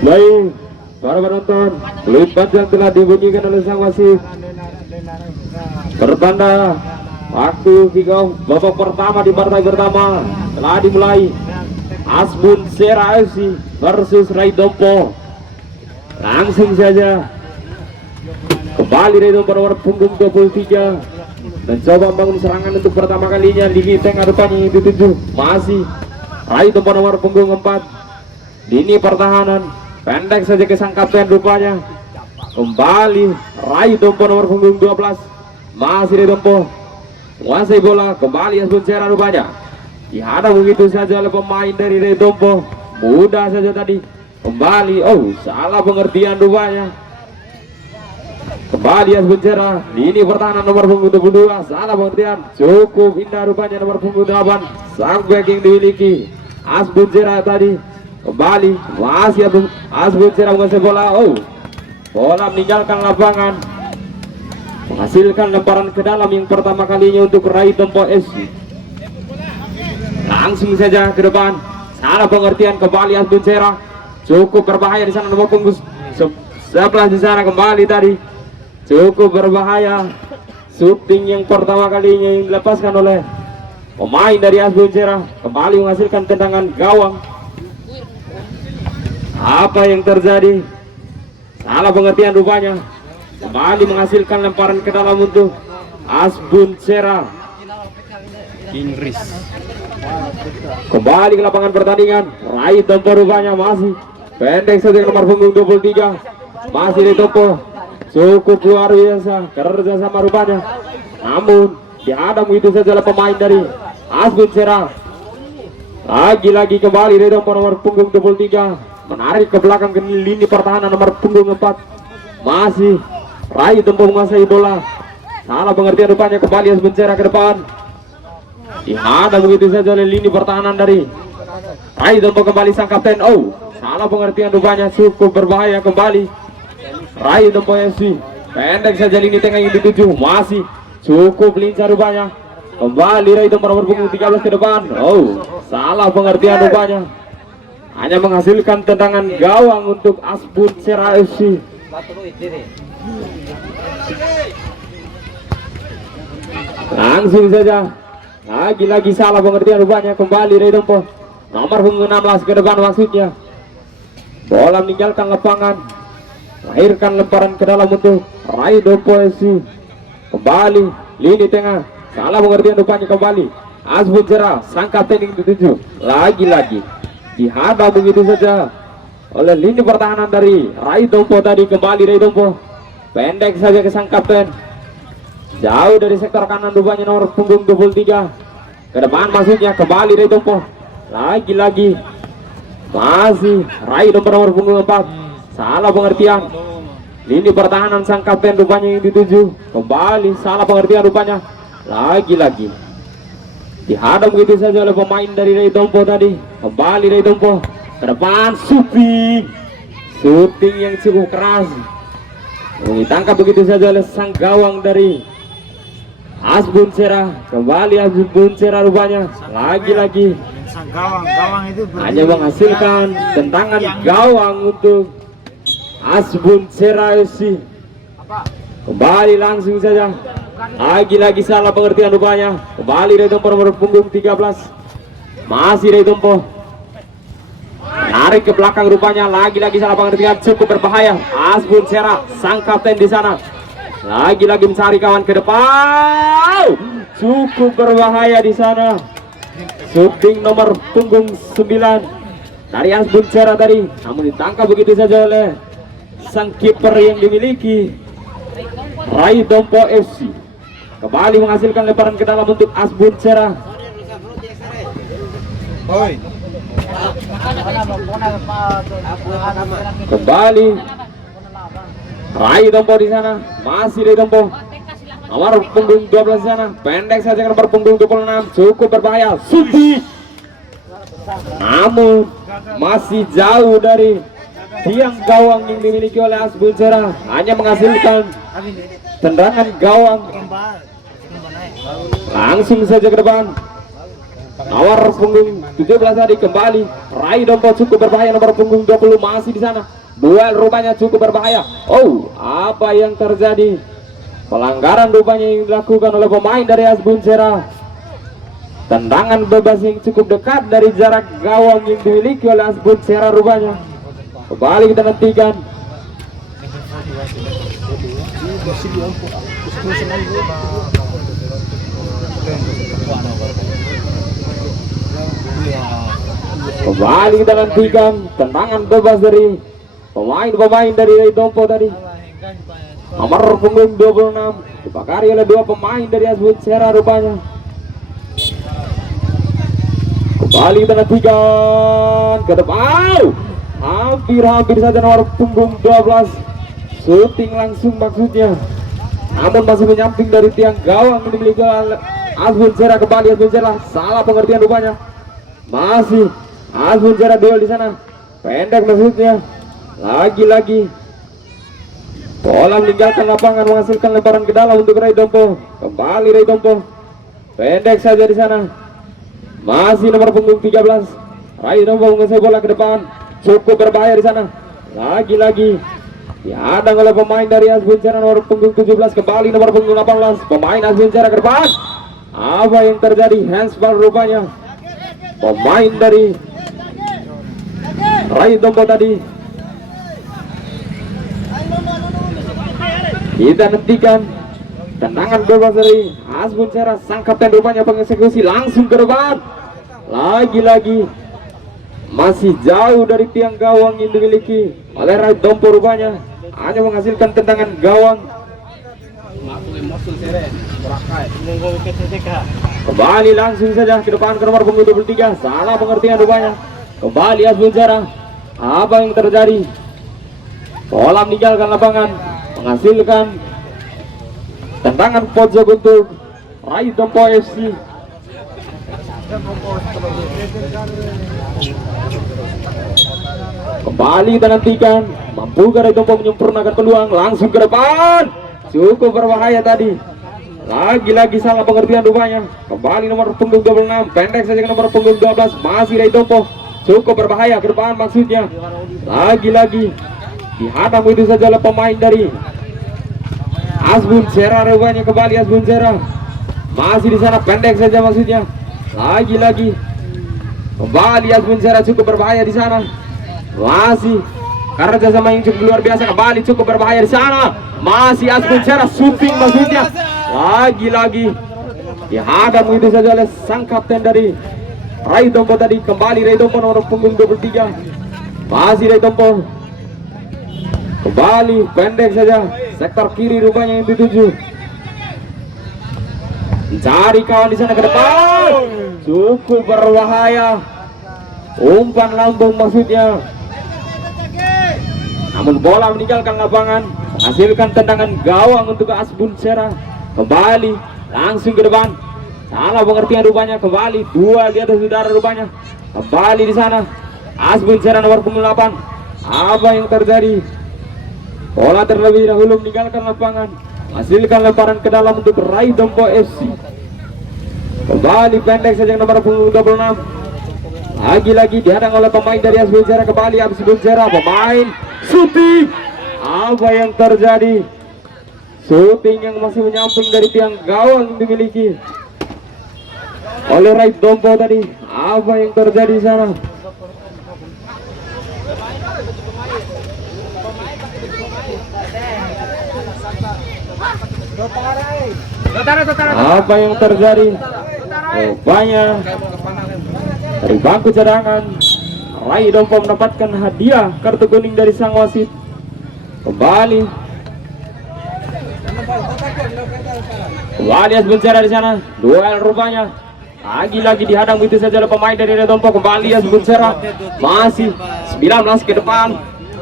Baik, para penonton, lipat yang telah dibunyikan oleh sang wasit bertanda waktu kick off babak pertama di partai pertama telah dimulai. Asbun Sera FC versus Rai Dompo. Langsung saja kembali Rai Dompo nomor punggung 23 mencoba membangun serangan untuk pertama kalinya di tengah depan yang dituju. Masih Rai Dompo nomor punggung 4. Lini pertahanan pendek saja ke sang kapten rupanya. Kembali Rai Dompo nomor punggung 12. Masih Rai Dompo menguasai bola. Kembali Asbun Sera rupanya dihadap begitu saja oleh pemain dari Rai Dompo. Mudah saja tadi. Kembali, oh salah pengertian rupanya. Kembali Asbun Sera. Ini pertahanan nomor punggung 22. Salah pengertian. Cukup indah rupanya nomor punggung 8. Sang back yang dimiliki Asbun Sera tadi. Kembali masih Asbun Sera menguasai bola. Oh, bola meninggalkan lapangan, menghasilkan lemparan ke dalam yang pertama kalinya untuk Rai Dompo SC. Langsung saja ke depan. Salah pengertian. Kembali Asbun Sera. Cukup berbahaya di sana nomor punggung 11 di sana. Kembali tadi cukup berbahaya. Shooting yang pertama kalinya yang dilepaskan oleh pemain dari Asbun Sera. Kembali menghasilkan tendangan gawang. Apa yang terjadi? Salah pengertian rupanya. Kembali menghasilkan lemparan ke dalam untuk Asbun Sera. Inggris. Kembali ke lapangan pertandingan. Rai Dompo rupanya masih pendek saja nomor punggung 23. Masih Rai Dompo. Cukup luar biasa kerja sama rupanya. Namun dihadang itu saja oleh pemain dari Asbun Sera. Lagi-lagi kembali Rai Dompo nomor punggung 23 menarik ke belakang ke lini pertahanan nomor punggung 4. Masih Rai Dompo menguasai bola. Salah pengertian rupanya. Kembali Asbun Sera ke depan. Dihadang begitu saja oleh lini pertahanan dari Rai Dompo. Kembali sang kapten. Oh, salah pengertian rupanya. Cukup berbahaya. Kembali Rai Dompo FC. Pendek saja lini tengah yang dituju. Masih cukup lincah rupanya. Kembali Rai Dompo nomor punggung 13 ke depan. Oh, salah pengertian rupanya. Hanya menghasilkan tendangan gawang untuk Asbun Sera FC. Langsung saja. Lagi-lagi salah pengertian rupanya. Kembali Rai Dompo nomor punggung 16 ke depan maksudnya. Bola meninggalkan lapangan, melahirkan lemparan ke dalam untuk Rai Dompo FC. Kembali lini tengah. Salah pengertian rupanya. Kembali Asbun Sera sang kapten yang dituju. Lagi-lagi dihadap begitu saja oleh lini pertahanan dari Rai Dompo tadi. Kembali Rai Dompo pendek saja ke sang kapten. Jauh dari sektor kanan rupanya nomor punggung 23 ke depan maksudnya. Kembali Rai Dompo. Lagi-lagi masih Rai Dompo nomor punggung 4. Salah pengertian. Lini pertahanan sang kapten rupanya yang dituju. Kembali salah pengertian rupanya. Lagi-lagi dihadap begitu saja oleh pemain dari Rai Dompo tadi. Kembali Rai Dompo ke depan. Shooting yang cukup keras ditangkap begitu saja oleh sang gawang dari Asbun Sera. Kembali Asbun Sera rupanya. Lagi-lagi Gawang itu hanya menghasilkan tendangan gawang untuk Asbun Sera FC. Kembali langsung saja. Lagi-lagi salah pengertian rupanya. Kembali Rai Dompo nomor punggung 13. Masih Rai Dompo menarik ke belakang rupanya. Lagi-lagi salah pengertian. Cukup berbahaya. Asbun Sera sang kapten di sana. Lagi-lagi mencari kawan ke depan. Cukup berbahaya di sana. Shooting nomor punggung 9 dari Asbun Sera tadi. Namun ditangkap begitu saja oleh sang kiper yang dimiliki Rai Dompo FC. Kembali menghasilkan lemparan ke dalam untuk Asbun Sera. Kembali Rai Dompo di sana. Masih Rai Dompo nomor punggung 12 di sana. Pendek saja ke nomor punggung 26. Cukup berbahaya. Suti. Namun masih jauh dari tiang gawang yang dimiliki oleh Asbun Sera. Hanya menghasilkan tendangan gawang. Langsung saja ke depan. Nomor punggung 17 tadi kembali Rai Dompo cukup berbahaya. Nomor punggung 20 masih di sana. Duel rupanya cukup berbahaya. Oh, apa yang terjadi? Pelanggaran rupanya yang dilakukan oleh pemain dari Asbun Sera. Tendangan bebas yang cukup dekat dari jarak gawang yang dimiliki oleh Asbun Sera rupanya. Kembali kita nantikan. Kembali kita nantikan tendangan bebas dari pemain-pemain dari Rai Dompo tadi. Nomor punggung 26 dibakari oleh dua pemain dari Asbun Sera rupanya. Kembali kita nantikan ke depan. Hampir saja nomor punggung 12 syuting langsung maksudnya, namun masih menyamping dari tiang gawang yang dimiliki oleh Asbun Sera. Kembali Asbun Sera, salah pengertian rupanya. Masih Asbun Sera duel di sana, pendek maksudnya. Lagi-lagi bola meninggalkan lapangan, menghasilkan lemparan ke dalam untuk Rai Dompo. Kembali Rai Dompo, pendek saja di sana. Masih nomor punggung 13 Rai Dompo menguasai bola ke depan, cukup berbahaya di sana. Lagi-lagi dihadang oleh pemain dari Asbun Sera nomor punggung 17. Kembali nomor punggung 18 pemain Asbun Sera ke depan. Apa yang terjadi? Handsball rupanya pemain dari Rai Dompo tadi. Kita nantikan tendangan bebas dari Asbun Sera. Sang kapten rupanya pengeksekusi langsung ke depan. Lagi-lagi masih jauh dari tiang gawang yang dimiliki oleh Rai Dompo rupanya. Hanya menghasilkan tendangan gawang. Kembali langsung saja ke depan ke nomor punggung 23. Salah pengertian rupanya. Kembali Asbun Sera. Apa yang terjadi? Bola meninggalkan lapangan, menghasilkan tendangan pojok untuk Rai Dompo FC. Kembali kita nantikan, mampu Rai Dompo menyempurnakan peluang langsung ke depan. Cukup berbahaya tadi. Lagi-lagi salah pengertian rupanya. Kembali nomor punggung 26, pendek saja ke nomor punggung 12. Masih Rai Dompo, cukup berbahaya ke depan maksudnya. Lagi-lagi dihadang itu saja oleh pemain dari Asbun Sera rupanya. Kembali Asbun Sera masih di sana, pendek saja maksudnya. Lagi-lagi kembali Asbun Sera, cukup berbahaya di sana. Masih kerjasama yang cukup luar biasa. Kembali cukup berbahaya di sana. Masih Asbun Sera shooting maksudnya. Lagi-lagi dihadang itu saja oleh sang kapten dari Rai Dompo tadi. Kembali Rai Dompo nomor punggung 23. Masih Rai Dompo. Kembali pendek saja, sektor kiri rupanya yang dituju. Cari kawan di sana ke depan. Cukup berbahaya. Umpan lambung maksudnya. Namun bola meninggalkan lapangan, menghasilkan tendangan gawang untuk Asbun Sera. Kembali langsung ke depan. Salah pengertian rupanya. Kembali dua di atas udara rupanya. Kembali di sana Asbun Sera nomor punggung 8. Apa yang terjadi? Bola terlebih dahulu meninggalkan lapangan, hasilkan lemparan ke dalam untuk Rai Dompo FC. Kembali pendek saja nomor punggung 26. Lagi-lagi dihadang oleh pemain dari Asbun Sera. Kembali Asbun Sera, pemain shooting. Apa yang terjadi? Shooting yang masih menyamping dari tiang gawang yang dimiliki oleh Rai Dompo tadi. Apa yang terjadi di sana? Apa yang terjadi? Rupanya dari bangku cadangan Rai Dompo mendapatkan hadiah kartu kuning dari sang wasit. Kembali Asbun Sera di sana, duel rupanya. Lagi-lagi dihadang begitu saja oleh pemain dari Rai Dompo. Kembali Asbun Sera, masih 19 ke depan.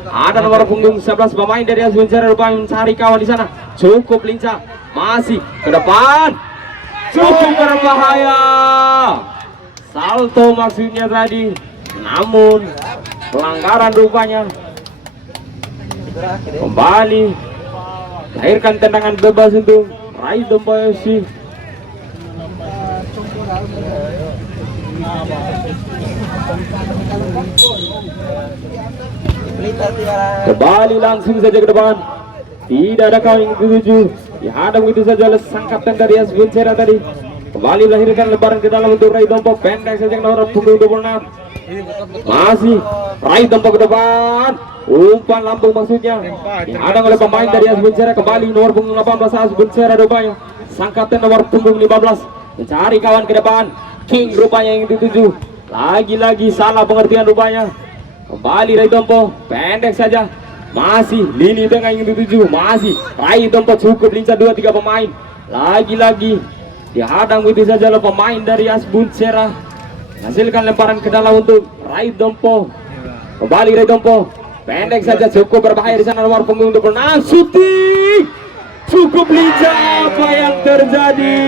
Ada nomor punggung 11 pemain dari Asbun Sera rupanya mencari kawan di sana. Cukup lincah, masih ke depan. Cukup berbahaya. Salto maksudnya tadi, namun pelanggaran rupanya. Kembali lahirkan tendangan bebas untuk Rai Dompo FC. Kembali langsung saja ke depan. Tidak ada kawan yang dituju. Dihadang itu saja oleh sang kapten dari AS Bunsera tadi. Kembali melahirkan lebaran ke dalam untuk Rai Dompo. Pendek saja nomor punggung 26. Masih Rai Dompo ke depan. Umpan lambung maksudnya. Dihadang oleh pemain dari AS Bunsera. Kembali nomor punggung 18 AS Bunsera rupanya. Sang kapten nomor punggung 15 mencari kawan ke depan. King rupanya yang dituju. Lagi-lagi salah pengertian rupanya. Kembali Rai Dompo. Pendek saja. Masih lini tengah yang dituju. Masih Rai Dompo cukup lincah 2-3 pemain. Lagi-lagi dihadang begitu saja oleh pemain dari AS Bunsera. Hasilkan lemparan ke dalam untuk Rai Dompo. Kembali Rai Dompo. Pendek saja cukup berbahaya di sana nomor punggung 26. Shooting cukup lincah. Apa yang terjadi?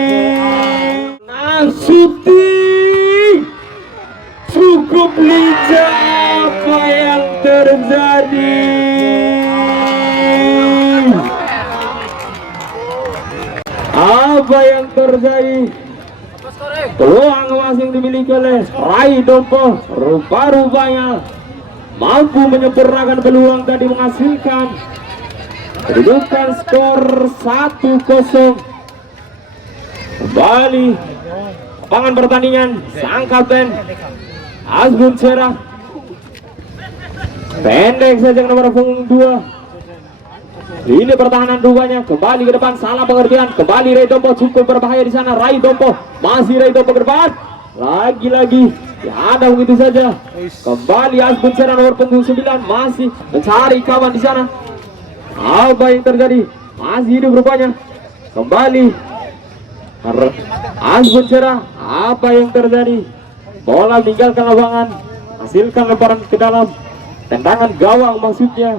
Shooting cukup lincah. Apa yang terjadi? Apa yang terjadi? Peluang emas yang dimiliki oleh Rai Dompo rupa-rupanya mampu menyempurnakan peluang tadi, menghasilkan kedudukan skor 1-0. Kembali lapangan pertandingan sang kapten AS Bunsera. Pendek saja nomor punggung 2. Ini pertahanan rupanya kembali ke depan, salah pengertian. Kembali Rai Dompo cukup berbahaya di sana. Rai Dompo masih Rai Dompo ke depan. Lagi-lagi ada begitu saja. Kembali AS Bunsera nomor punggung 9 masih mencari kawan di sana. Apa yang terjadi? Masih hidup rupanya. Kembali AS Bunsera. Apa yang terjadi? Bola meninggalkan lapangan. Hasilkan lemparan ke dalam. Tendangan gawang maksudnya.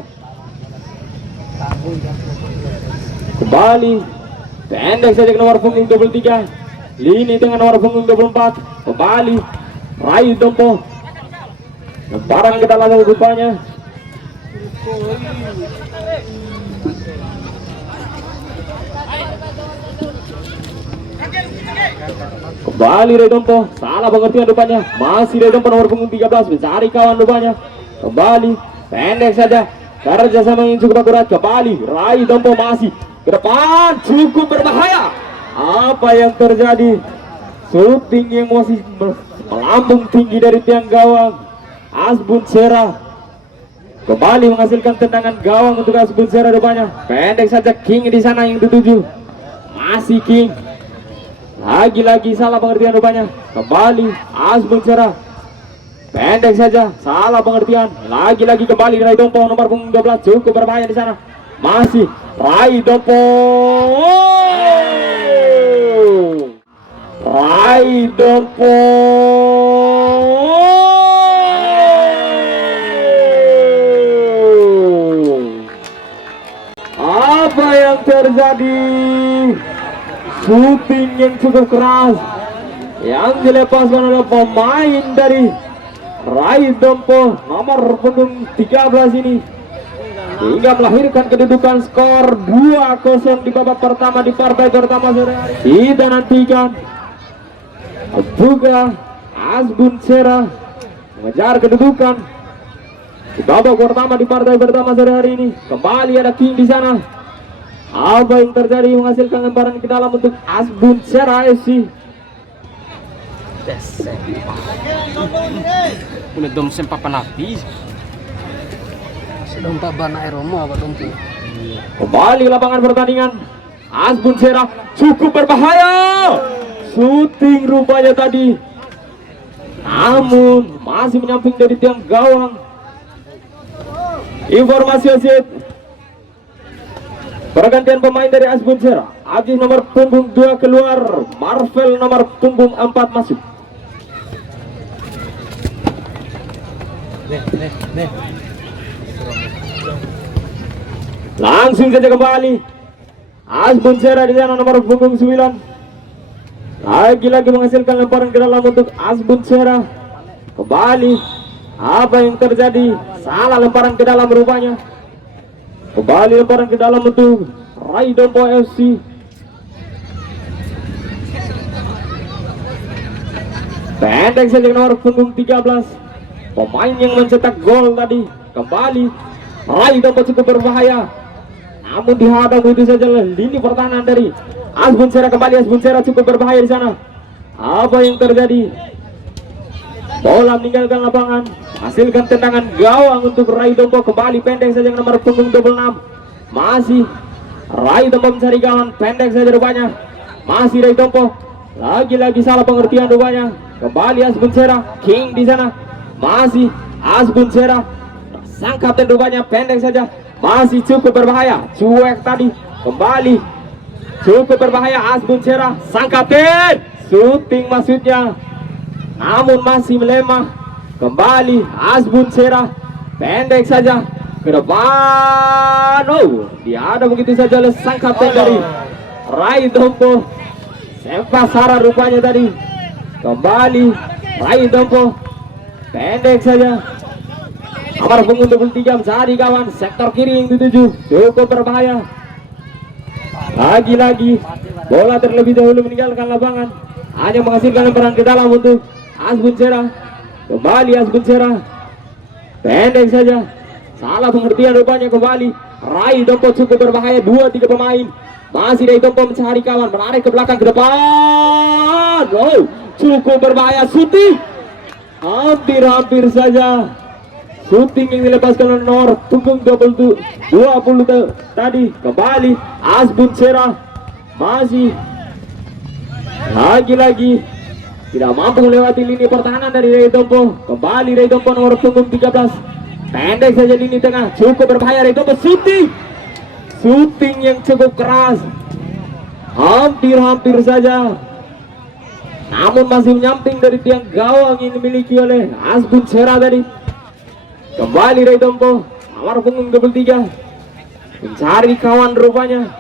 Kembali pendek saja ke nomor punggung 23. Lini dengan nomor punggung 24. Kembali Rai Dompo. Lemparan ke dalam rupanya. Kembali Rai Dompo. Salah pengertian rupanya. Masih Rai Dompo nomor punggung 13 mencari kawan rupanya. Kembali pendek saja. Kerjasama yang cukup akurat. Kembali Rai Dompo masih ke depan, cukup berbahaya. Apa yang terjadi? Shooting yang masih melambung tinggi dari tiang gawang AS Bunsera. Kembali menghasilkan tendangan gawang untuk AS Bunsera rupanya. Pendek saja King di sana yang dituju. Masih King. Lagi-lagi salah pengertian rupanya. Kembali AS Bunsera. Pendek saja, salah pengertian. Lagi-lagi kembali Rai Dompo nomor punggung 12 cukup berbahaya di sana. Masih Rai Dompo. Rai Dompo. Apa yang terjadi? Shooting yang cukup keras yang dilepaskan oleh pemain dari Rai Dompo nomor punggung 13 ini hingga melahirkan kedudukan skor 2-0 di babak pertama di partai pertama sore hari. Kita nantikan juga AS Bunsera mengejar kedudukan di babak pertama di partai pertama sore hari ini. Kembali ada King di sana. Apa yang terjadi? Menghasilkan lemparan ke dalam untuk AS Bunsera FC. Udah dom sempat panapi. Sedang tak bana Eromo apa dong tuh? Kembali lapangan pertandingan. AS Bunsera cukup berbahaya. Shooting rupanya tadi. Namun masih menyamping dari tiang gawang. Informasi wasit. Pergantian pemain dari AS Bunsera. Ajis nomor punggung 2 keluar. Marvel nomor punggung 4 masuk. Langsung saja kembali AS Bunsera di sana nomor punggung 9. Lagi-lagi menghasilkan lemparan ke dalam untuk AS Bunsera. Kembali apa yang terjadi? Salah lemparan ke dalam rupanya. Kembali lemparan ke dalam untuk Rai Dompo FC. Pendek saja nomor punggung 13. pemain yang mencetak gol tadi. Kembali Rai Dompo cukup berbahaya, namun dihadang begitu saja lini pertahanan dari Asbun Sera. Kembali Asbun Sera cukup berbahaya di sana. Apa yang terjadi? Bola meninggalkan lapangan, hasilkan tendangan gawang untuk Rai Dompo. Kembali pendek saja nomor punggung 26. Masih Rai Dompo mencari gawang, pendek saja rupanya. Masih Rai Dompo, lagi-lagi salah pengertian rupanya. Kembali Asbun Sera, King di sana. Masih Asbun Sera, sang kapten rupanya, pendek saja. Masih cukup berbahaya, cuek tadi. Kembali cukup berbahaya Asbun Sera, sang kapten. Shooting maksudnya, namun masih melemah. Kembali Asbun Sera, pendek saja ke depan. Oh, dia ada begitu saja oleh sang kapten dari Rai Dompo. Sempat Sara rupanya tadi. Kembali Rai Dompo, pendek saja. Nomor punggung 23 mencari kawan, sektor kiri yang dituju, cukup berbahaya. Lagi-lagi bola terlebih dahulu meninggalkan lapangan, hanya menghasilkan lemparan ke dalam untuk Asbun Sera. Kembali Asbun Sera, pendek saja, salah pengertian rupanya. Kembali Rai Dompo cukup berbahaya, 2-3 pemain. Masih Rai Dompo mencari kawan, menarik ke belakang ke depan. Oh, cukup berbahaya, shooting hampir saja. Shooting yang dilepaskan oleh nomor punggung 20 tadi. Kembali Asbun Sera, masih lagi-lagi tidak mampu melewati lini pertahanan dari Rai Dompo. Kembali Rai Dompo nomor punggung 13, pendek saja lini tengah, cukup berbahaya. Rai Dompo shooting yang cukup keras, hampir saja, namun masih menyamping dari tiang gawang yang dimiliki oleh Asbun Sera tadi. Kembali Rai Dompo nomor punggung 23 mencari kawan rupanya.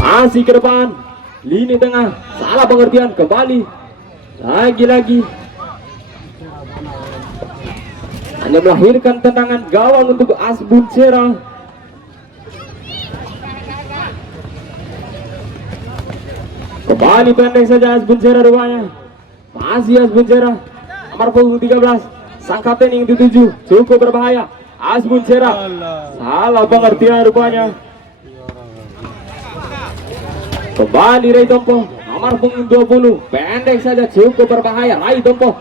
Masih ke depan lini tengah, salah pengertian. Kembali lagi-lagi hanya melahirkan tendangan gawang untuk Asbun Sera. Kembali pendek saja Asbun Sera rupanya. Masih Asbun Sera nomor punggung 13, sang kapten yang dituju, cukup berbahaya. Asbun Sera, salah pengertian rupanya. Kembali Rai Dompo nomor punggung 20, pendek saja, cukup berbahaya. Rai Dompo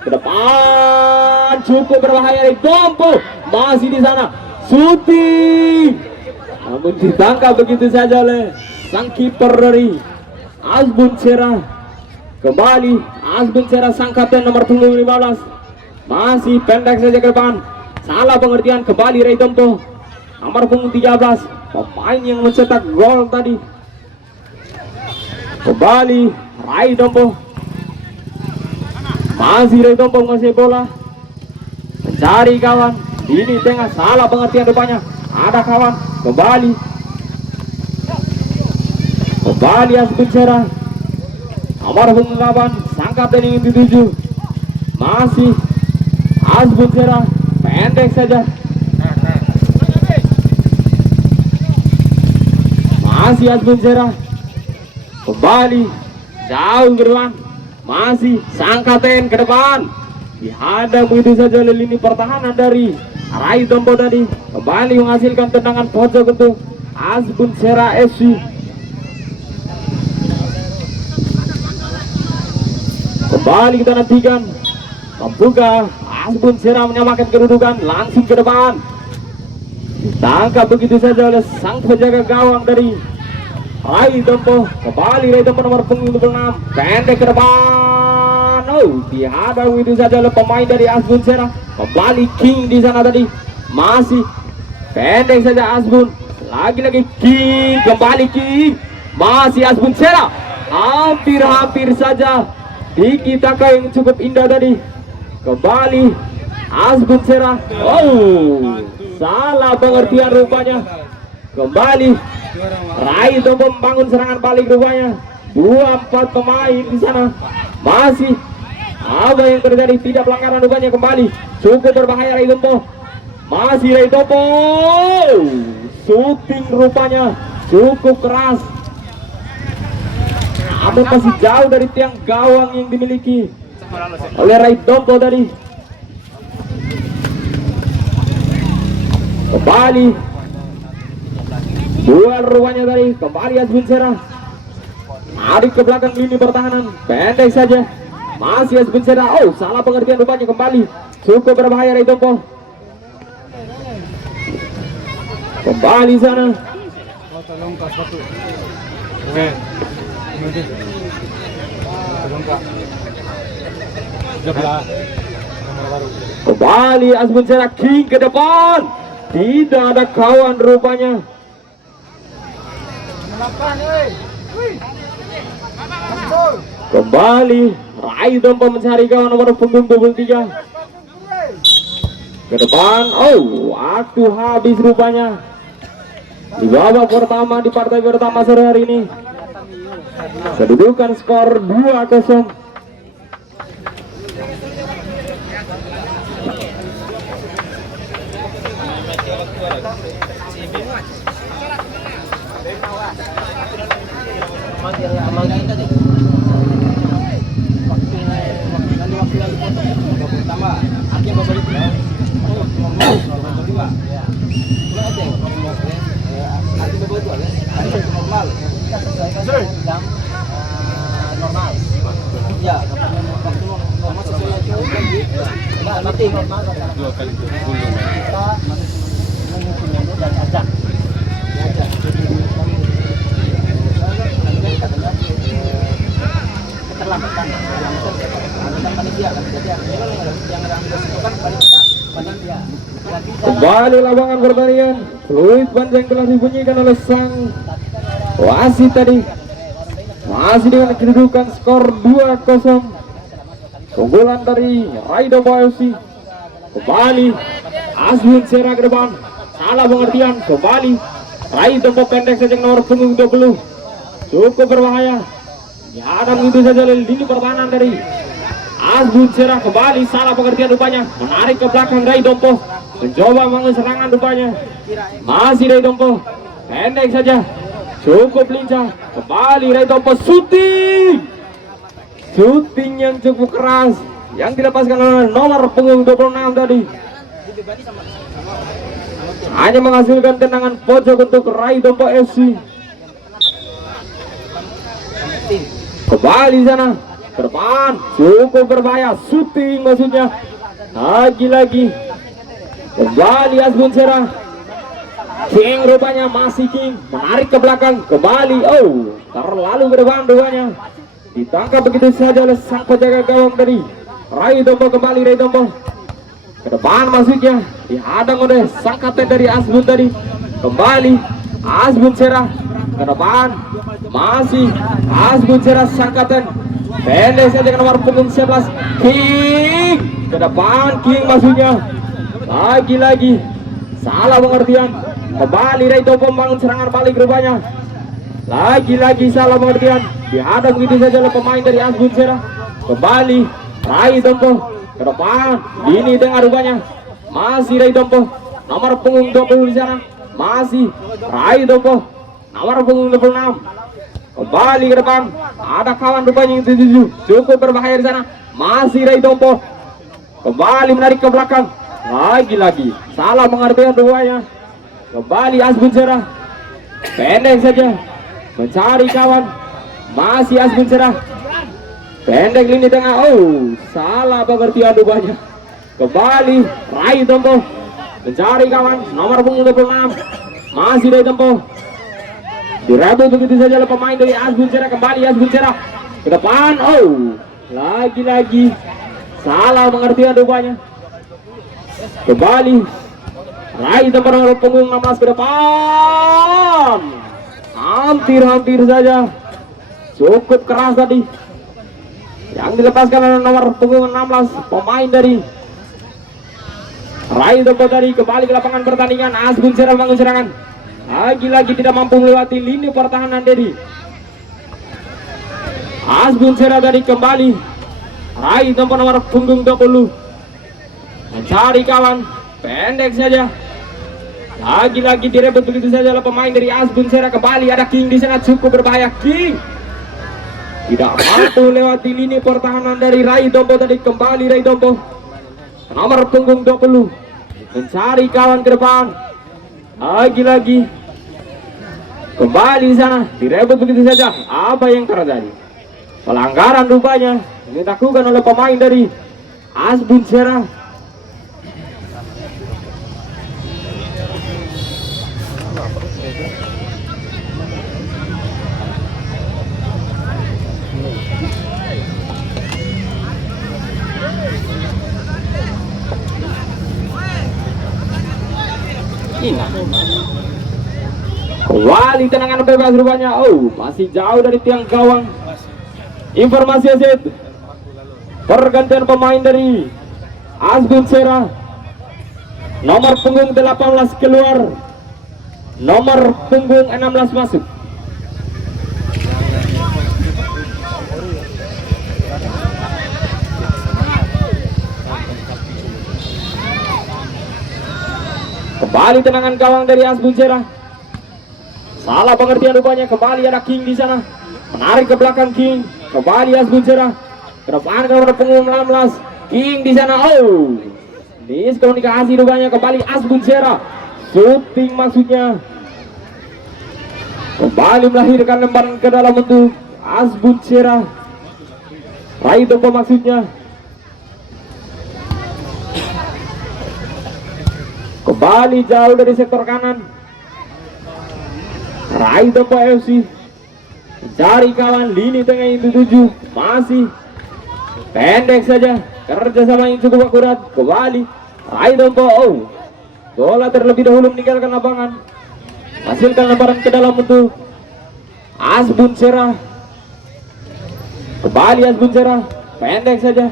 ke depan, cukup berbahaya. Rai Dompo masih di sana, shooting, namun ditangkap begitu saja oleh sang kiper dari Asbun Sera. Kembali Asbun Sera, sang kapten nomor punggung 15, masih pendek saja ke depan, salah pengertian. Kembali Rai Dompo nomor punggung 13, pemain yang mencetak gol tadi. Kembali Rai Dompo, masih Rai Dompo menguasai bola, mencari kawan ini tengah, salah pengertian rupanya. Ada kawan. Kembali Asbun Sera nomor punggung 8, sang kapten yang dituju, masih Asbun Sera, pendek saja, masih Asbun Sera. Kembali jauh ke depan, masih sang kapten ke depan, dihadang begitu saja oleh lini pertahanan dari Rai Dompo tadi. Kembali menghasilkan tendangan pojok untuk Asbun Sera FC. Kembali kita nantikan membuka Asbun Sera menyamakan kedudukan, langsung ke depan, ditangkap begitu saja oleh sang penjaga gawang dari Rai Dompo. Kembali Rai Dompo nomor punggung 26, pendek ke depan. Oh, dihadang begitu saja oleh pemain dari Asbun Sera. Kembali King di sana tadi, masih pendek saja Asbun. Lagi-lagi King, kembali King, masih Asbun Sera. Hampir saja Tiki Taka yang cukup indah tadi. Kembali Asbun Sera. Oh, salah pengertian rupanya. Kembali Rai Dompo membangun serangan balik rupanya. 2-4 pemain di sana. Masih apa yang terjadi? Tidak pelanggaran rupanya. Kembali cukup berbahaya Rai Dompo. Masih Rai Dompo. Shooting rupanya cukup keras, namun masih jauh dari tiang gawang yang dimiliki oleh Rai Dompo tadi. Kembali duel rupanya tadi, kembali Asbun Serah tarik ke belakang lini pertahanan, pendek saja masih Asbun Serah. Oh, salah pengertian rupanya, kembali cukup berbahaya Ray Tompo. Kembali sana kembali Asbun Serah, King ke depan, tidak ada kawan rupanya. Kembali Ray Tompo mencari kawan nomor punggung 23 ke depan. Oh, waktu habis rupanya di babak pertama di partai pertama sore hari ini. Kedudukan skor 2-0. Kembali lapangan pertandingan, fluid panjang telah dibunyikan oleh sang wasit tadi. Masih dengan kedudukan skor 2-0, keunggulan dari Ray Tompo FC. Kembali Asbun Serah ke depan, salah pengertian. Kembali Ray Tompo pendek saja nomor punggung 20, cukup berbahaya. Dihadang itu saja oleh lini pertahanan dari Asbun Serah. Kembali salah pengertian rupanya, menarik ke belakang Ray Tompo, mencoba membangun serangan rupanya. Masih Ray Tompo pendek saja, cukup lincah. Kembali Ray Tompo shooting yang cukup keras yang dilepaskan oleh nomor punggung 26 tadi, hanya menghasilkan tendangan pojok untuk Ray Tompo FC. Kembali sana ke depan, cukup berbahaya, shooting maksudnya. Lagi-lagi kembali Asbun Serah, King rupanya masih King, menarik ke belakang. Kembali, oh, terlalu ke depan rupanya, ditangkap begitu saja oleh sang penjaga gawang dari Ray Tompo. Kembali Ray Tompo ke depan masuknya, dihadang oleh sang kapten dari Asbun tadi. Kembali Asbun Serah ke depan, masih Asbun Serah sang kapten, pendek saja ke nomor punggung 11 King ke depan. King masuknya, lagi-lagi salah pengertian. Kembali Ray Tompo membangun serangan balik rupanya, lagi-lagi salah pengertian, dihadang begitu saja oleh pemain dari Asbun Serah. Kembali Ray Tompo ke depan, ini tengah rupanya, masih Ray Tompo nomor punggung 20 di sana, masih Ray Tompo nomor punggung 26. Kembali ke depan, ada kawan rupanya yang 7, cukup berbahaya di sana, masih Ray Tompo. Kembali menarik ke belakang, lagi-lagi salah pengertian rupanya. Kembali Asbun Serah pendek saja mencari kawan, masih Asbun Serah pendek lini tengah. Oh, salah pengertian rupanya. Kembali Ray Tompo mencari kawan nomor punggung 26, masih Ray Tompo, direbut begitu saja oleh pemain dari Asbun Serah. Kembali Asbun Serah ke depan. Oh, lagi-lagi salah pengertian rupanya. Kembali Ray Tompo nomor punggung 16 ke depan, hampir saja, cukup keras tadi yang dilepaskan oleh nomor punggung 16 pemain dari Ray Tompo tadi. Kembali ke lapangan pertandingan, Asbun Serah membangun serangan, lagi-lagi tidak mampu melewati lini pertahanan Dedi. Asbun Serah tadi. Kembali Ray Tompo nomor punggung 20 mencari kawan, pendek saja, lagi-lagi direbut begitu saja oleh pemain dari Asbun Serah. Kembali ada King di sana, cukup berbahaya. King tidak mampu lewati lini pertahanan dari Ray Tompo tadi. Kembali Ray Tompo nomor punggung 20 mencari kawan ke depan, Lagi-lagi kembali di sana direbut begitu saja. Apa yang terjadi? Pelanggaran rupanya dilakukan oleh pemain dari Asbun Serang. Ina. Kembali tendangan bebas rupanya. Oh, masih jauh dari tiang gawang. Informasi aset. Pergantian pemain dari Asbun Serang. Nomor punggung 18 keluar. Nomor punggung 16 masuk. Kembali tendangan gawang dari Asbun Serang. Salah pengertian rupanya. Kembali ada King di sana. Menarik ke belakang King. Kembali Asbun Serang. Ke depan nomor punggung 16. King di sana. Oh, diskomunikasi rupanya. Kembali Asbun Serang. Shooting maksudnya. Kembali melahirkan lemparan ke dalam untuk Asbun Serang. Raih dompa maksudnya. Kembali jauh dari sektor kanan. Raih dompa FC. Cari kawan lini tengah itu 7. Masih pendek saja. Kerjasama yang cukup akurat. Kembali raih dompa. Oh, bola terlebih dahulu meninggalkan lapangan. Hasilkan lemparan ke dalam untuk Asbun Serang. Kembali Asbun Serang. Pendek saja.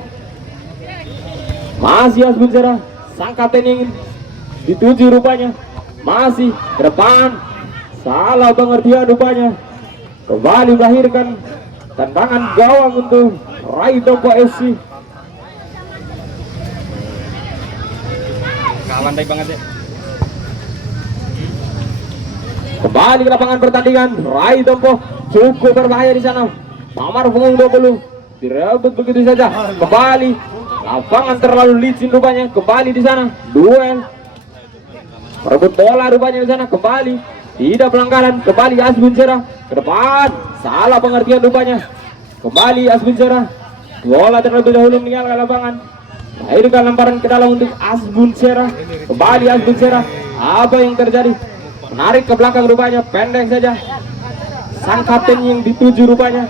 Masih Asbun Serang. Sang kapten ingin dituju rupanya. Masih ke depan. Salah pengertian rupanya. Kembali melahirkan tendangan gawang untuk Raih Dompa FC. Landai banget ya. Kembali ke lapangan pertandingan. Raih Dompa cukup berbahaya di sana. Nomor punggung 20 direbut begitu saja. Kembali lapangan terlalu licin rupanya. Kembali di sana duel. Merebut bola rupanya di sana. Kembali tidak pelanggaran. Kembali Asbun Serang ke depan. Salah pengertian rupanya. Kembali Asbun Serang. Bola terlebih dahulu meninggalkan lapangan. Melahirkan lemparan ke dalam untuk Asbun Serang. Kembali Asbun Serang. Apa yang terjadi? Menarik ke belakang rupanya. Pendek saja. Sang kapten yang dituju rupanya.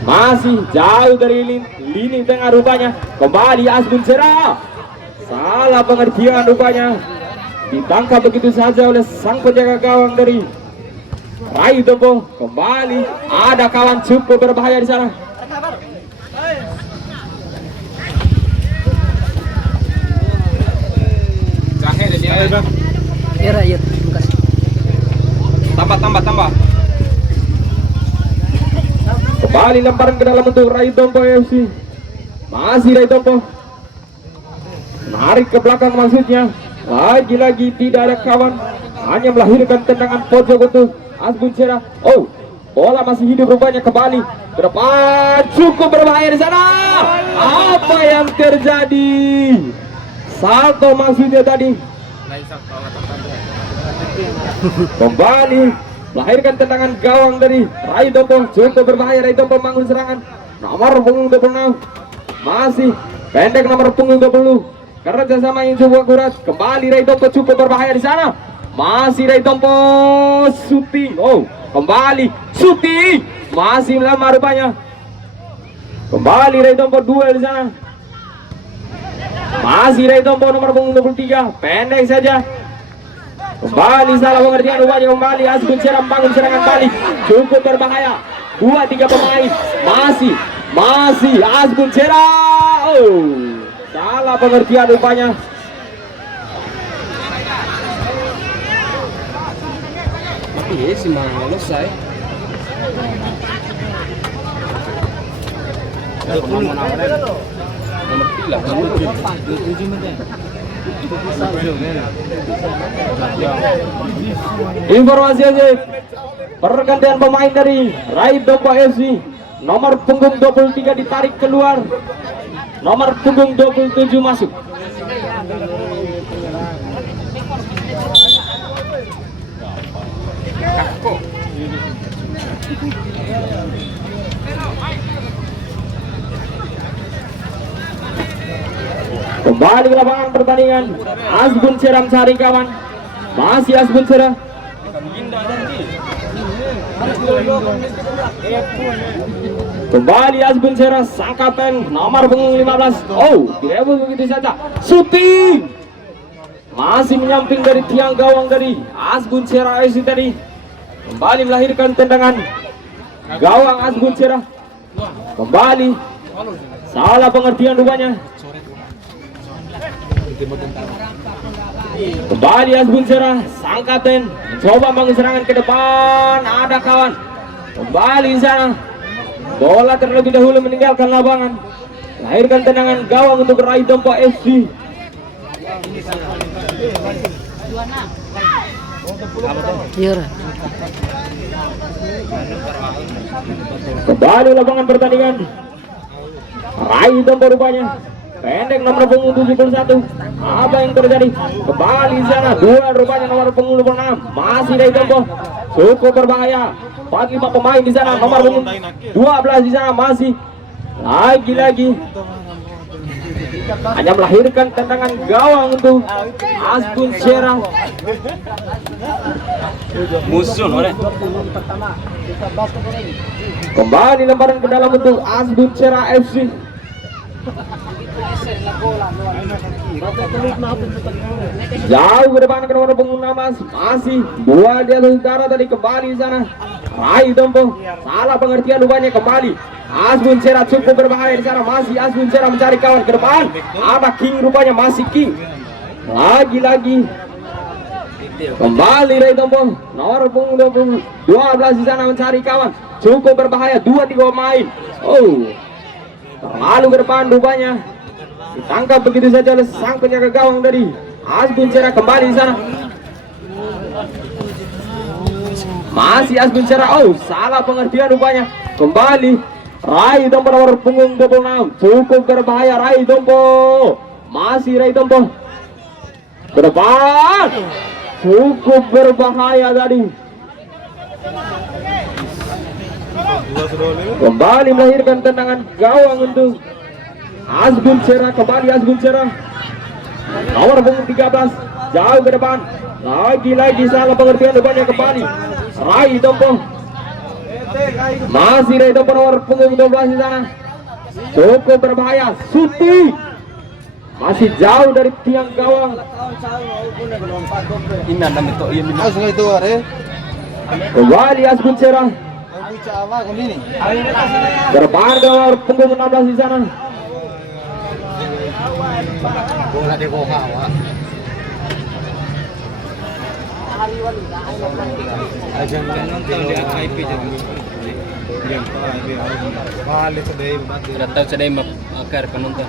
Masih jauh dari lini tengah rupanya. Kembali Asbun Serang. Salah pengertian rupanya. Ditangkap begitu saja oleh sang penjaga gawang dari Raih Dompa. Kembali ada kawan cukup berbahaya di sana. Terakhir dia. Ya rakyat, makasih. Tambah. Kembali lemparan ke dalam untuk Raih Dompa FC. Masih Raih Dompa. Menarik ke belakang maksudnya. Lagi-lagi tidak ada kawan. Hanya melahirkan tendangan pojok untuk Asbun Serang. Oh, bola masih hidup rupanya. Kembali ke depan. Cukup berbahaya di sana. Apa yang terjadi? Salto maksudnya tadi. Kembali melahirkan tendangan gawang dari Raih Dompa. Cukup berbahaya. Raih Dompa bangun serangan. Nomor punggung 26. Masih pendek nomor punggung 20. Kerjasama yang cukup akurat. Kembali Raih Dompa cukup berbahaya di sana. Masih Raih Dompa shooting. Oh, kembali shooting. Masih lama rupanya. Kembali Raih Dompa duel di sana. Masih Raih Dompa nomor punggung 23. Pendek saja. Kembali salah pengertian rupanya. Kembali Asbun Serang bangun serangan balik. Cukup berbahaya. 2-3 pemain. Masih Asbun Serang. Oh, salah pengertian rupanya. Iya sih mau selesai. Nomor 3. Informasi aja. Pergantian pemain dari Raih Dompa FC. Nomor punggung 23 ditarik keluar. Nomor punggung 27 masuk. Kembali ke lapangan pertandingan. Asbun Sera mencari kawan. Masih Asbun Sera. Kembali Asbun Sera, sang kapten nomor punggung 15. Oh, direbut begitu saja. Shooting. Masih menyamping dari tiang gawang dari Asbun Sera FC tadi. Kembali melahirkan tendangan gawang Asbun Sera. Kembali salah pengertian rupanya. Kembali Asbun Sera, sang kapten mencoba bangun serangan ke depan. Ada kawan. Kembali di sana. Bola terlebih dahulu meninggalkan lapangan. Lahirkan tendangan gawang untuk Rai Dompo FC. Iya. Kembali lapangan pertandingan. Rai Dompo rupanya. Pendek nomor punggung 71. Apa yang terjadi? Kembali di sana. Dua rupanya nomor punggung 26. Masih Rai Dompo. Cukup berbahaya. 45 pemain di sana. Nomor punggung 12 di sana masih. Lagi-lagi hanya melahirkan tendangan gawang untuk Asbun Sera. Musuh oleh. Kembali lemparan ke dalam untuk Asbun Sera FC. Jauh ke depan ke nomor punggung 16. Masih dua di atas utara tadi. Kembali di sana Rai Dompo. Salah pengertian rupanya. Kembali Asbun Sera cukup berbahaya di sana. Masih Asbun Sera mencari kawan ke depan. Ada King rupanya, masih King. Lagi-lagi kembali Rai Dompo. Nomor punggung 12 di sana mencari kawan. Cukup berbahaya. 2-3 pemain. Oh, terlalu ke depan rupanya. Ditangkap begitu saja oleh sang penjaga gawang dari Asbun Sera. Kembali di sana. Masih Asbun Sera. Oh, salah pengertian rupanya. Kembali Rai Dompo nomor punggung 26. Cukup berbahaya Rai Dompo. Masih Rai Dompo ke depan. Cukup berbahaya tadi. Kembali melahirkan tendangan gawang untuk Asbun Sera. Kembali Asbun Sera nomor punggung 13. Jauh ke depan. Lagi-lagi salah pengertian depannya. Kembali Rai Dompo. Masih Rai Dompo nomor punggung 12 di sana. Cukup berbahaya. Shooting. Masih jauh dari tiang gawang. Kembali Asbun Sera. Berbahan nomor punggung 16 di sana. Bola di bawah. Ajang nonton di FIP jangan. Datang sedai makar penonton.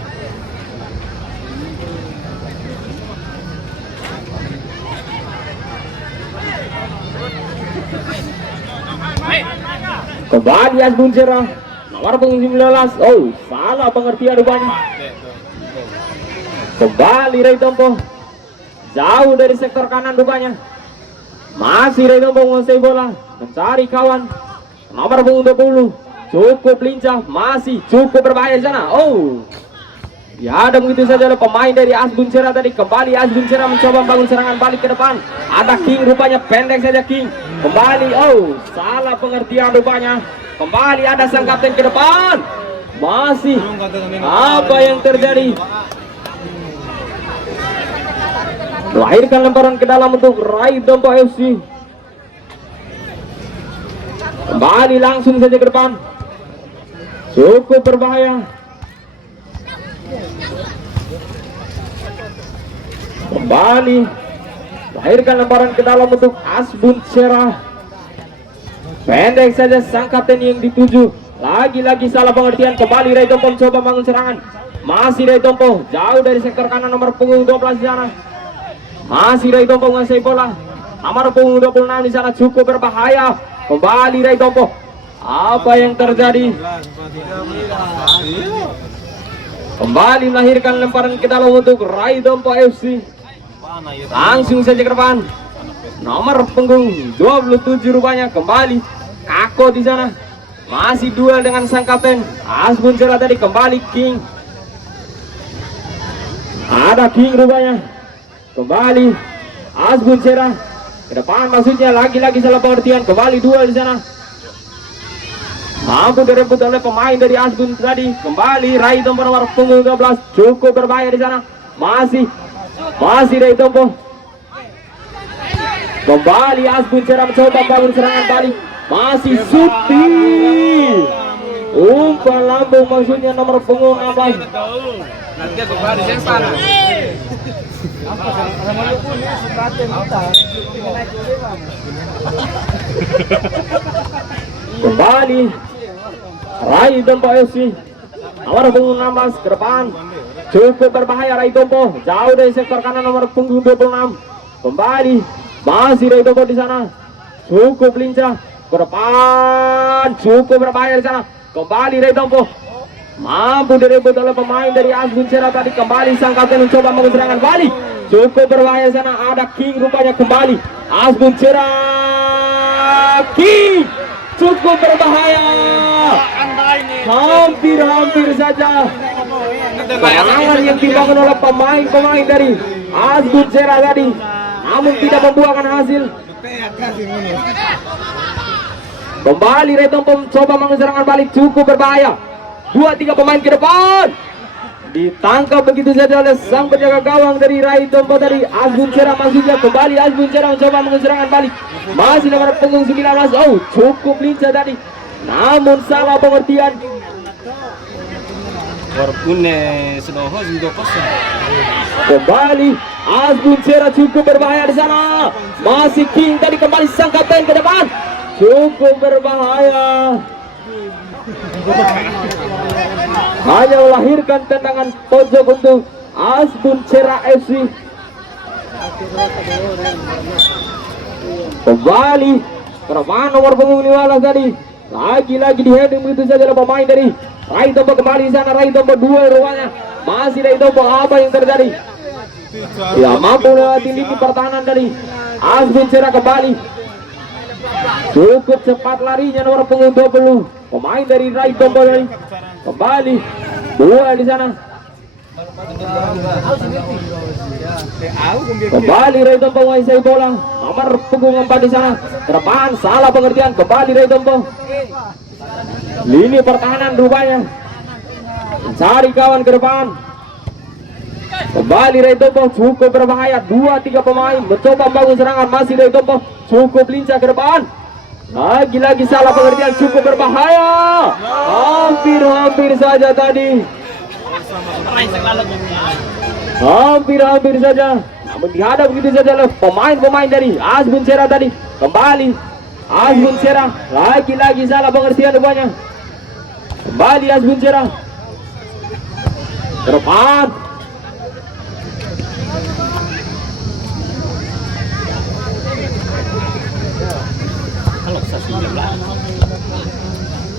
Kembali Asbun Sera nomor punggung 19. Oh, salah pengertian rupanya. Kembali Rai Dompo. Jauh dari sektor kanan rupanya. Masih Rai Dompo menguasai bola. Mencari kawan. Nomor punggung 20. Cukup lincah. Masih cukup berbahaya di sana. Oh, ya ada begitu saja oleh pemain dari Asbun Sera tadi. Kembali Asbun Sera mencoba membangun serangan balik ke depan. Ada King rupanya, pendek saja King. Kembali. Oh, salah pengertian rupanya. Kembali ada sang kapten ke depan. Masih apa yang terjadi? Melahirkan lemparan ke dalam untuk Rai Dompo FC. Kembali langsung saja ke depan. Cukup berbahaya. Kembali melahirkan lemparan ke dalam untuk Asbun Sera. Pendek saja sang kapten yang dituju. Lagi-lagi salah pengertian. Kembali Rai Dompo mencoba bangun serangan. Masih Rai Dompo jauh dari sektor kanan nomor punggung 12 di sana. Masih Rai Dompo menguasai bola. Nomor punggung 26 di sana cukup berbahaya. Kembali Rai Dompo. Apa yang terjadi? Kembali melahirkan lemparan ke dalam untuk Rai Dompo FC. Langsung saja ke depan. Nomor punggung 27 rupanya. Kembali Kako di sana. Masih duel dengan sang kapten Asbun Sera tadi. Kembali King. Ada King rupanya. Kembali Asbun Cerah ke depan, maksudnya lagi-lagi salah pengertian. Kembali duel di sana. Mampu direbut oleh pemain dari Asbun tadi. Kembali Rai Tompo nomor punggung 13 cukup berbahaya di sana. Masih Rai Tompo. Kembali Asbun Cerah mencoba bangun serangan balik. Masih Suti. Umpan lambung maksudnya nomor punggung 16. Nanti aku balik yang sana. Kembali Rai Tompo FC nomor punggung 16 ke depan, cukup berbahaya Rai Tompo, jauh dari sektor kanan nomor punggung 26. Kembali masih Rai Tompo di sana, cukup lincah ke depan, cukup berbahaya di sana. Kembali Rai Tompo, mampu direbut oleh pemain dari Asbun Cerah tadi. Kembali sang kapten mencoba mengeserangan balik, cukup berbahaya di sana. Ada King rupanya. Kembali Asbun Cerah, King cukup berbahaya, hampir saja serangan yang dibangun oleh pemain dari Asbun Cerah tadi, namun tidak membuahkan hasil. Kembali Rai Tompo mencoba mengeserangan balik, cukup berbahaya. 2-3 pemain ke depan, ditangkap begitu saja oleh sang penjaga gawang dari Rai Tompo dari Asbun Cerah. Maksudnya kembali Asbun Cerah mencoba mengeserangan balik, masih nomor punggung 19. Oh, cukup lincah tadi, namun salah pengertian. Warpune Sedoho juga kosong. Kembali Asbun Cerah cukup berbahaya di sana. Masih King tadi, kembali sang kapten ke depan, cukup berbahaya. Hanya melahirkan tendangan pojok untuk Asbun Cerah FC. Kembali ke depan nomor punggung 15 tadi, lagi-lagi di heading begitu saja oleh pemain dari Rai Tompo. Kembali di sana Rai Tompo, duel rupanya. Masih Rai Tompo, apa yang terjadi? Tidak mampu melewati lini pertahanan dari Asbun Cerah. Kembali cukup cepat larinya nomor punggung 20 pemain dari Rai Tompo tadi. Kembali duel di sana. Kembali Rai Tompo menguasai bola, nomor punggung 4 di sana. Ke depan, salah pengertian. Kembali Rai Tompo, lini pertahanan rupanya mencari kawan ke depan. Kembali Rai Tompo, cukup berbahaya. 2-3 pemain mencoba membangun serangan. Masih Rai Tompo, cukup lincah ke depan. Lagi-lagi salah pengertian, cukup berbahaya. Hampir saja tadi. Hampir saja. Namun dihadap begitu saja oleh pemain-pemain dari Asbun Cerah tadi. Kembali Asbun Cerah, lagi-lagi salah pengertian rupanya. Kembali Asbun Cerah ke depan.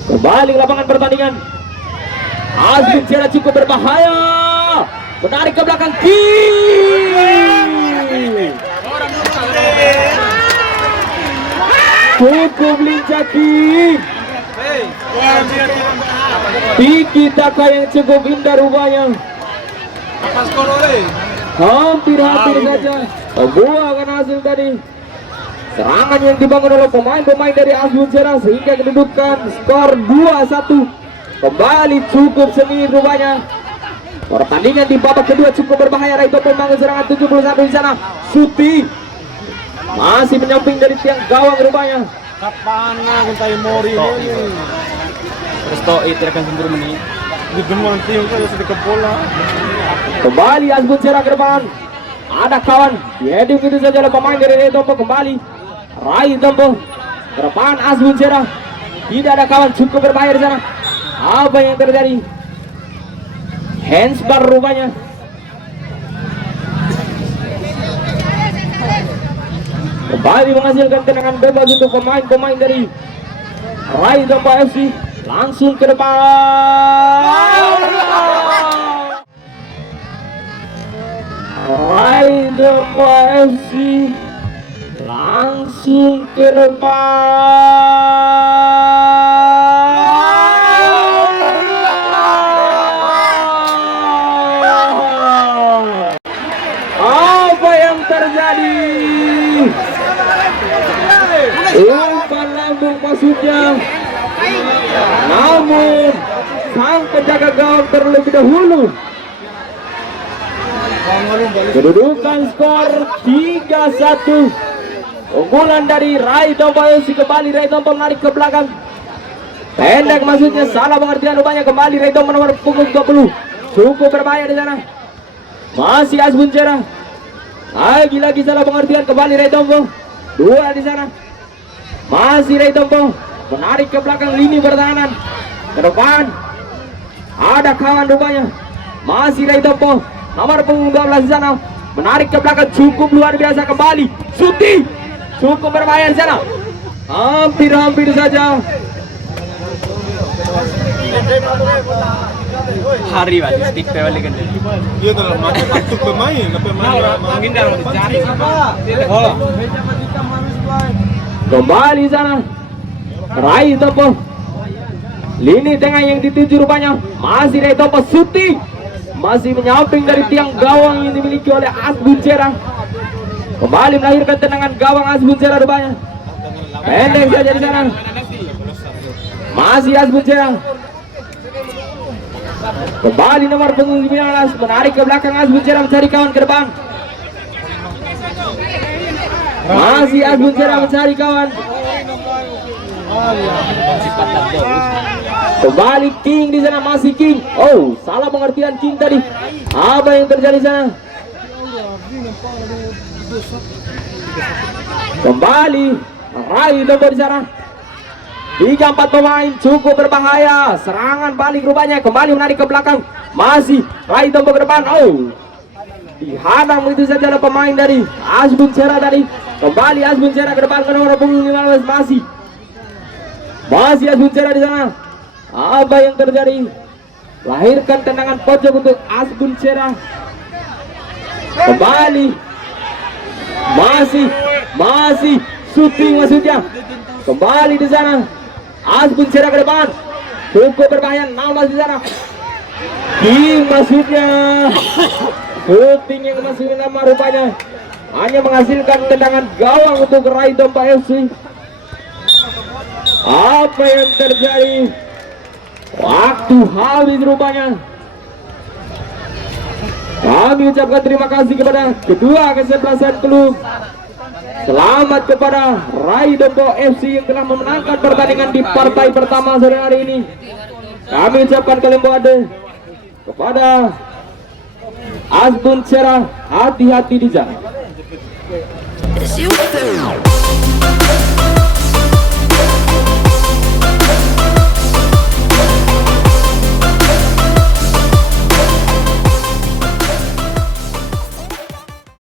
Kembali ke lapangan pertandingan. Asbun Cerah cukup berbahaya, menarik ke belakang King. Cukup lincah King. Tiki taka yang cukup indah rupanya. Hampir saja membuahkan hasil tadi. Serangan yang dibangun oleh pemain-pemain dari Asbun Cerah sehingga kedudukan skor 2-1. Kembali cukup seni rupanya. Pertandingan di babak kedua cukup berbahaya. Rai Tompo membangun serangan 71 di sana. Suti masih menyamping dari tiang gawang rupanya. Kapan aku tayo mori ini? Terus to itu akan sembur menit. Di gemuan tiang itu sedikit bola. Kembali Asbun Cerah ke depan. Ada kawan heading itu saja oleh pemain dari Rai Tompo. Kembali Rai Tompo ke depan Asbun Cerah. Tidak ada kawan, cukup berbahaya di sana. Apa yang terjadi? Handsbar rupanya. Kembali menghasilkan tendangan bebas untuk pemain-pemain dari Rai Tompo FC. Langsung ke depan. Rai Tompo FC langsung ke depan. yang maksudnya. Namun sang penjaga gawang terlebih dahulu. Kedudukan skor 3-1. Unggulan dari Rai Dompo FC. Kembali Rai Dompo menarik ke belakang. Pendek maksudnya, salah pengertian rupanya. Kembali Rai Dompo nomor punggung 20. Cukup berbahaya di sana. Masih Asbun Cerah. Lagi-lagi salah pengertian, kembali Rai Dompo. Dua di sana. Masih Rai Dompo menarik ke belakang lini pertahanan. Ke depan ada kawan rupanya. Masih Rai Dompo nomor punggung 12 di sana. Menarik ke belakang, cukup luar biasa. Kembali Suti, cukup berbahaya di sana. Hampir saja. Hari stick pewali kan. Iya dalam mati masuk pemain, Menghindar mencari. Kembali sana Rai Dompo. Lini tengah yang dituju rupanya. Masih Rai Dompo. Suti masih menyamping dari tiang gawang yang dimiliki oleh Asbun Cerah. Kembali melahirkan tendangan gawang Asbun Cerah rupanya. Pendek saja di sana. Masih Asbun Cerah. Kembali nomor punggung 19 menarik ke belakang. Asbun Cerah mencari kawan ke depan. Masih Asbun Cerah mencari kawan. Kembali King di sana, masih King. Oh, salah pengertian King tadi. Apa yang terjadi di sana? Kembali Rai Dompo di sana. 3-4 pemain cukup berbahaya. Serangan balik rupanya. Kembali menarik ke belakang. Masih Rai Dompo ke depan. Oh, dihadang begitu saja oleh pemain dari Asbun Cerah tadi. Kembali Asbun Cerah ke depan ke nomor punggung 15. Masih Asbun Cerah di sana. Apa yang terjadi? Lahirkan tendangan pojok untuk Asbun Cerah. Kembali masih shooting maksudnya. Kembali di sana. Asbun Cerah ke depan. Cukup berbahaya. 16 di sana. King maksudnya. Shooting yang masuk nama rupanya hanya menghasilkan tendangan gawang untuk Rai Dompo FC. Apa yang terjadi? Waktu habis rupanya. Kami ucapkan terima kasih kepada kedua kesebelasan klub. Selamat kepada Rai Dompo FC yang telah memenangkan pertandingan di partai pertama sore hari ini. Kami ucapkan kelembuade kepada Asbun Cerah, hati-hati di jalan.